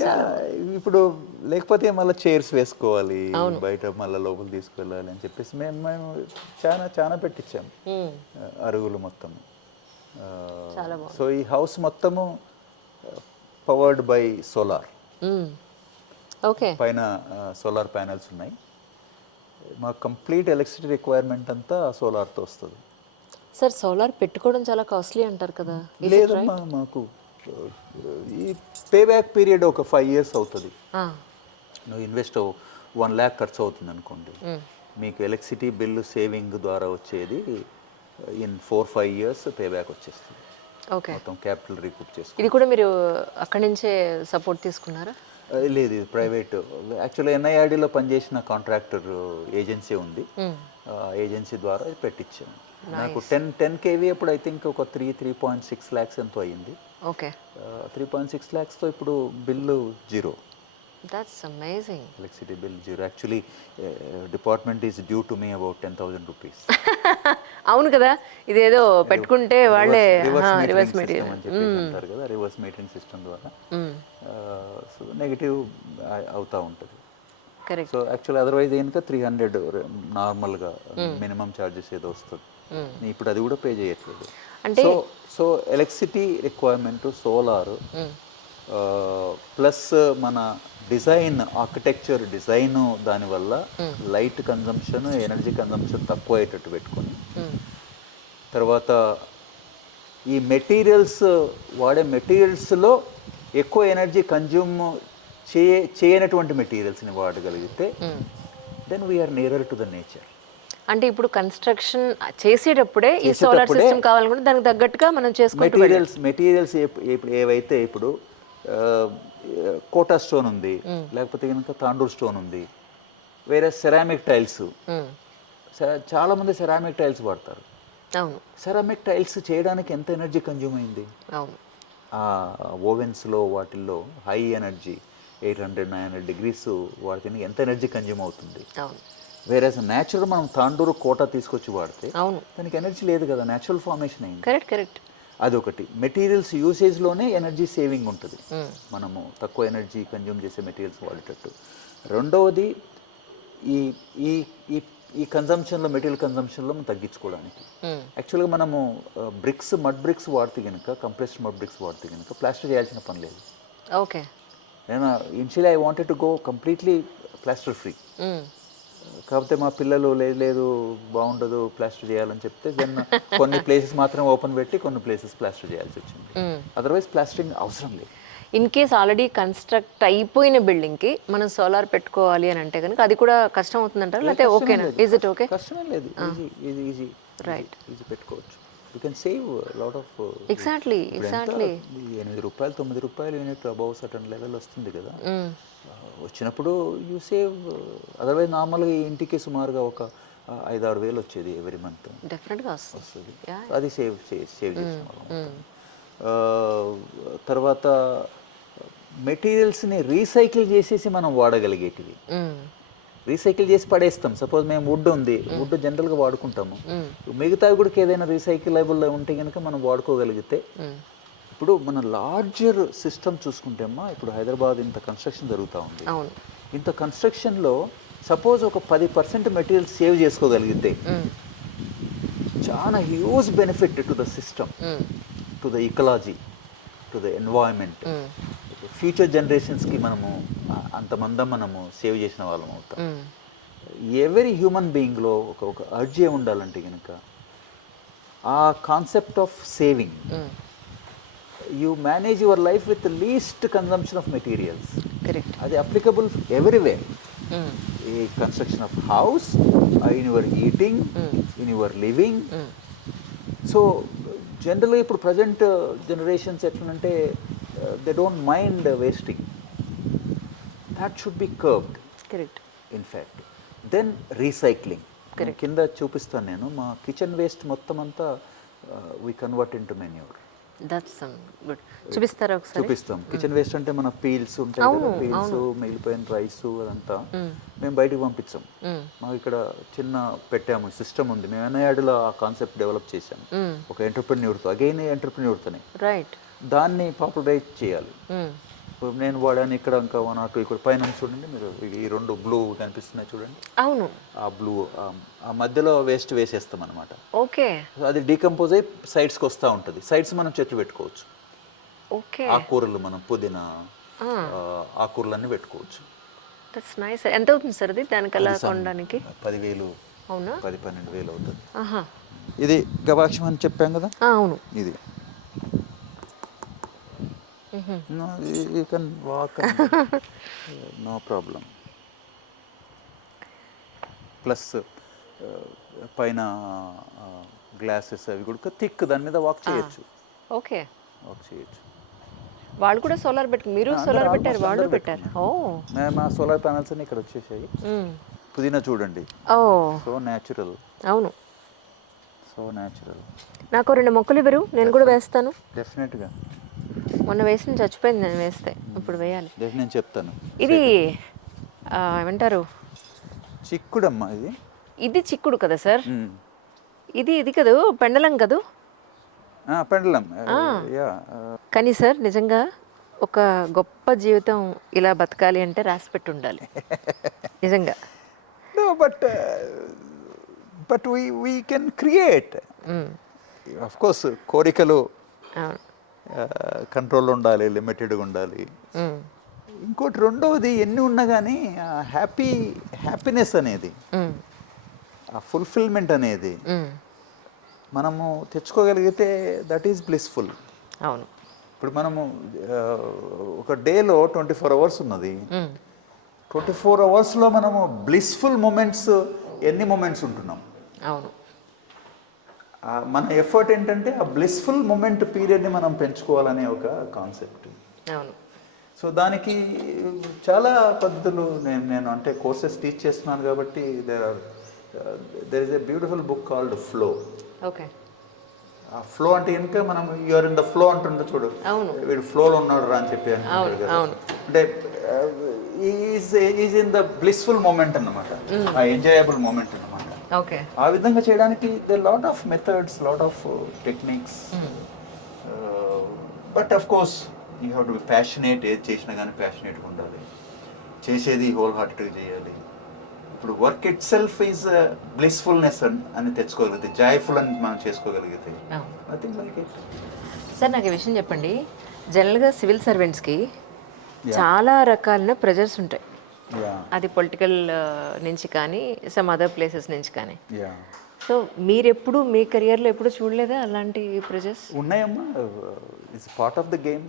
Yeah ఇప్పుడు లేకపోతే మళ్ళీ చైర్స్ వేసుకోవాలి, బయట మళ్ళీ లోపల తీసుకెళ్ళాలి అని చెప్పేసి మేము చాలా చాలా పెట్టించాము అరుగులు మొత్తం. సో ఈ హౌస్ మొత్తము పవర్డ్ బై సోలార్. ఓకే. పైన సోలార్ ప్యానెల్స్ ఉన్నాయి. మా కంప్లీట్ ఎలక్ట్రిసిటీ రిక్వైర్మెంట్ అంతా సోలార్తో వస్తుంది. సార్ సోలార్ పెట్టుకోవడం చాలా కాస్ట్లీ అంటారు కదా? లేదమ్మా, మాకు ఈ పే బ్యాక్ పీరియడ్ ఒక 5 years అవుతుంది. నువ్వు ఇన్వెస్ట్ 1 lakh ఖర్చు అవుతుంది అనుకోండి, మీకు ఎలక్ట్రిసిటీ బిల్లు సేవింగ్ ద్వారా వచ్చేది ఇన్ 4-5 years పే బ్యాక్ వచ్చేస్తుంది. ఓకే. మొత్తం క్యాపిటల్ రీకూప్ చేసుకో. ఇది కూడా మీరు అక్కడి నుంచే సపోర్ట్ తీసుకున్నారా? లేదు, ఇది ప్రైవేట్. యాక్చువల్లీ ఎన్ఐఆర్డీలో పనిచేసిన కాంట్రాక్టర్ ఏజెన్సీ ఉంది, ఏజెన్సీ ద్వారా ఇది పెట్టించాను. నాకు 10 kV అప్పుడు ఐ థింక్ ఒక 3.6 lakhs ఎంతో అయ్యింది. ఓకే. 3.6 lakhsతో ఇప్పుడు bill 0. That's amazing. Electricity bill 0. Actually department is due to me about 10,000 rupees. అవును కదా, ఇదేదో పెట్టుకుంటే వాళ్ళే రివర్స్ మీటరింగ్ అని చెప్పి అంటారు కదా, రివర్స్ మీటరింగ్ సిస్టమ్ ద్వారా సో నెగిటివ్ అవుతూ ఉంటుంది. సో యాక్చువల్లీ అదర్వైజ్ ఏంటంటే 300 నార్మల్గా మినిమం ఛార్జెస్ ఏదో వస్తుంది. ఇప్పుడు అది కూడా పే చేయట్లేదు. So electricity requirement solar plus మన డిజైన్, ఆర్కిటెక్చర్ డిజైన్, దానివల్ల లైట్ కన్జంప్షన్, ఎనర్జీ కన్జంప్షన్ తక్కువ అయ్యేటట్టు పెట్టుకొని, తర్వాత ఈ మెటీరియల్స్ వాడే మెటీరియల్స్లో ఎక్కువ ఎనర్జీ కన్జ్యూమ్ చేయనటువంటి మెటీరియల్స్ని వాడగలిగితే then we are nearer to the nature. అంటే ఇప్పుడు కన్స్ట్రక్షన్ చేసేటప్పుడే ఈ సోలార్ సిస్టమ్ కావాలనుకుంటే దానికి తగ్గట్టుగా మనం చేసుకుంటాం. మెటీరియల్స్ ఏవైతే ఇప్పుడు కోటా స్టోన్ ఉంది, లేకపోతే కనుక తాండూర్ స్టోన్ ఉంది, వేరే సెరామిక్ టైల్స్, చాలా మంది సెరామిక్ టైల్స్ వాడతారు. అవును. సెరామిక్ టైల్స్ చేయడానికి ఎంత ఎనర్జీ కన్జ్యూమ్ అయింది? అవును. ఆ ఓవెన్స్లో వాటిల్లో హై ఎనర్జీ 800-900 degrees వాడితే ఎంత ఎనర్జీ కన్జ్యూమ్ అవుతుంది? అవును. వేరే న్యాచురల్ మనం తాండూరు కోట తీసుకొచ్చి వాడితే అవును, దానికి ఎనర్జీ లేదు కదా, న్యాచురల్ ఫార్మేషన్ అయింది. Correct correct. అదొకటి. మెటీరియల్స్ యూసేజ్లోనే ఎనర్జీ సేవింగ్ ఉంటుంది, మనము తక్కువ ఎనర్జీ కన్జ్యూమ్ చేసే మెటీరియల్స్ వాడేటట్టు. రెండవది ఈ ఈ ఈ ఈ కన్జంప్షన్లో, మెటీరియల్ కన్జంప్షన్లో మనం తగ్గించుకోవడానికి యాక్చువల్గా మనము బ్రిక్స్, మడ్ బ్రిక్స్ వాడితే కనుక, కంప్రెస్డ్ మడ్ బ్రిక్స్ వాడితే కనుక ప్లాస్టర్ చేయాల్సిన పని లేదు. ఓకే. నేను initially I wanted to go completely plaster free. కాకపోతే మా పిల్లలు లేదు బాగుండదు ప్లాస్టర్ చేయాలని చెప్తే దెన్ కొన్ని ప్లేసెస్ మాత్రం ఓపెన్ పెట్టి కొన్ని ప్లేసెస్ ప్లాస్టర్ చేయాల్సి వచ్చింది. అదర్వైజ్ ప్లాస్టరింగ్ అవసరం లేదు. ఇన్ కేస్ ఆల్రెడీ కన్స్ట్రక్ట్ అయిపోయిన బిల్డింగ్కి మనం సోలార్ పెట్టుకోవాలి అని అంటే కనుక అది కూడా కష్టం అవుతుందంటారు, లేకపోతే ఓకేనా? Is it okay? కష్టమేం లేదు, ఈజీ రైట్, ఈజీ పెట్టుకోవచ్చు. You can save lot of. Exactly. 8 రూపాయలు 9 రూపాయలు యూనిట్ అబౌవ్ సర్టన్ లెవెల్ వస్తుంది కదా, వచ్చినప్పుడు యూ సేవ్. అదర్వైజ్ నార్మల్గా ఇంటికి సుమారుగా ఒక 5-6 వేలు వచ్చేది ఎవ్రీ మంత్ డెఫినెట్గా వస్తుంది. అది సేవ్ చేసిన వాళ్ళం. తర్వాత మెటీరియల్స్ని రీసైకిల్ చేసేసి మనం వాడగలిగేటివి. రీసైకిల్ చేసి పడేస్తాం. సపోజ్ మేము వుడ్ ఉంది, వుడ్ జనరల్గా వాడుకుంటాము, మిగతావి కూడా ఏదైనా రీసైకిలబుల్ ఉంటే కనుక మనం వాడుకోగలిగితే. ఇప్పుడు మన లార్జర్ సిస్టమ్ చూసుకుంటే అమ్మా, ఇప్పుడు హైదరాబాద్ ఇంత కన్స్ట్రక్షన్ జరుగుతూ ఉంది. ఇంత కన్స్ట్రక్షన్లో సపోజ్ ఒక 10% మెటీరియల్ సేవ్ చేసుకోగలిగితే చాలా huge benefit to the system, to the ecology, to the environment. Future జనరేషన్స్కి మనము అంతమంది మనము సేవ్ చేసిన వాళ్ళం అవుతాం. ఎవరీ హ్యూమన్ బీయింగ్లో ఒక అర్జ్ ఉండాలంటే కనుక ఆ concept of saving. You manage your life with the least consumption of materials. Correct. అది applicable everywhere. A construction of house, in your eating, in your living. So generally ఇప్పుడు present generations ఎట్లంటే they don't mind wasting. That should be curbed. Correct. In fact. Then recycling. కింద చూపిస్తాను నేను. మా kitchen waste మొత్తం అంతా we convert into manure. That's good. చూపిస్తారా ఒకసారి? చూపిస్తాం. కిచెన్ వేస్ట్ అంటే మన పీల్స్ ఉంటాయి కదా, పీల్స్, మిగిలిపోయిన రైస్, అదంతా మేము బయటకు పంపించాం. మాకు ఇక్కడ చిన్న పెట్టాము, సిస్టమ్ ఉంది. మేము ఎన్ఐఆర్డీలో ఆ కాన్సెప్ట్ డెవలప్ చేశాము ఒక ఎంటర్ప్రెన్యూర్తో, అగైన్ ఎంటర్ప్రెన్యూర్తోనే. రైట్. దాన్ని పాపులరైజ్ చేయాలి. ఇప్పుడు నేను వాడాను ఇక్కడ ఇంకా 1 or 2 ఇక్కడ పైన చూడండి మీరు, ఈ 2 బ్లూ కనిపిస్తున్నాయి చూడండి, అవును. ఆ బ్లూ ఆ మధ్యలో వేస్ట్ వేసేస్తాం అనమాట. ఓకే. అది డీకంపోజ్ అయ్యి సైడ్స్కి వస్తూ ఉంటుంది. సైడ్స్ మనం చెట్లు పెట్టుకోవచ్చు. ఓకే. ఆకుకూరలు మనం పుదీనా ఆకుకూరలన్నీ పెట్టుకోవచ్చు. That's nice. ఎంత అవుతుంది సార్ అది దానికల్లా కొనడానికి? 10,000, అవునా? 10-12,000 అవుతుంది. ఆహా. ఇది గవాక్షం అని చెప్పాం కదా, అవును. ఇది you can walk, no problem. Plus పైన గ్లాసెస్ అవి కూడా థిక్, దాని మీద వాక్ చేయొచ్చు. ఓకే. వాక్ చేయొచ్చు. వాళ్ళు కూడా సోలార్ మీరు సోలార్ పెట్టారు, వాళ్ళు పెట్టారు. ఓ, మేము ఆ సోలార్ ప్యానల్స్ అన్ని ఇక్కడ వచ్చేసాయి. పుదీనా చూడండి, ఓ సో న్యాచురల్. అవును, సో న్యాచురల్. నాకు 2 మొక్కలు ఇవ్వరు, నేను కూడా వేస్తాను. డెఫినెట్గా. మొన్న వేసిన చచ్చిపోయింది, నేను వేస్తే ఇప్పుడు వేయాలి. నేను చెప్తాను. ఇది ఏమంటారు, చిక్కుడమ్మా ఇది. ఇది చిక్కుడు కదా సార్? ఇది కదూ, పెండలం కదూ? పెండలం. కానీ సార్ నిజంగా ఒక గొప్ప జీవితం ఇలా బతకాలి అంటే రాసి పెట్టి ఉండాలి నిజంగా. But we can create. Of course కోరికలు కంట్రోల్ ఉండాలి, లిమిటెడ్గా ఉండాలి. ఇంకోటి రెండవది, ఎన్ని ఉన్నా కానీ హ్యాపీనెస్ అనేది, ఆ ఫుల్ఫిల్మెంట్ అనేది మనము తెచ్చుకోగలిగితే దట్ ఈస్ బ్లిస్ఫుల్. అవును. ఇప్పుడు మనము ఒక డేలో 24 hours ఉన్నది. 24 hours మనము బ్లిస్ఫుల్ మూమెంట్స్ ఎన్ని మూమెంట్స్ ఉంటున్నాం? అవును. మన ఎఫర్ట్ ఏంటంటే ఆ బ్లిస్ఫుల్ మూమెంట్ పీరియడ్ని మనం పెంచుకోవాలనే ఒక కాన్సెప్ట్. అవును. సో దానికి చాలా పద్ధతులు నేను అంటే కోర్సెస్ టీచ్ చేస్తున్నాను కాబట్టి there is a beautiful book called flow. Okay. ఆ ఫ్లో అంటే ఇంకా మనం యూఆర్ ఇన్ ద ఫ్లో అంటుండే చూడు, వీడు ఫ్లోలో ఉన్నాడు రా అని చెప్పి అంటాడు కదా. అంటే is in the blissful moment అన్నమాట, ఆ ఎంజాయబుల్ మూమెంట్ అన్నమాట. ఓకే. ఆ విధంగా చేయడానికి they lot of methods, lot of techniques. But of course you have to be passionate. ఏది చేసినా కానీ ప్యాషనేట్గా ఉండాలి, చేసేది హోల్ హార్టెడ్గా చేయాలి. ఇప్పుడు work it self is blissfulness అని తెచ్చుకోగలిగితే, జాయ్ఫుల్ అని మనం చేసుకోగలిగితే, I think like it. Sir నాకు ఈ విషయం చెప్పండి, జనరల్గా సివిల్ సర్వెంట్స్కి చాలా రకాలైన ప్రెజర్స్ ఉంటాయి. అది పొలిటికల్ నుంచి కానీ సమ్ అదర్ ప్లేసెస్ నుంచి కానీ. సో మీరు ఎప్పుడు మీ కెరియర్లో ఎప్పుడు చూడలేదా అలాంటి ప్రెజర్స్? ఉన్నాయమ్మా, it's part of the game.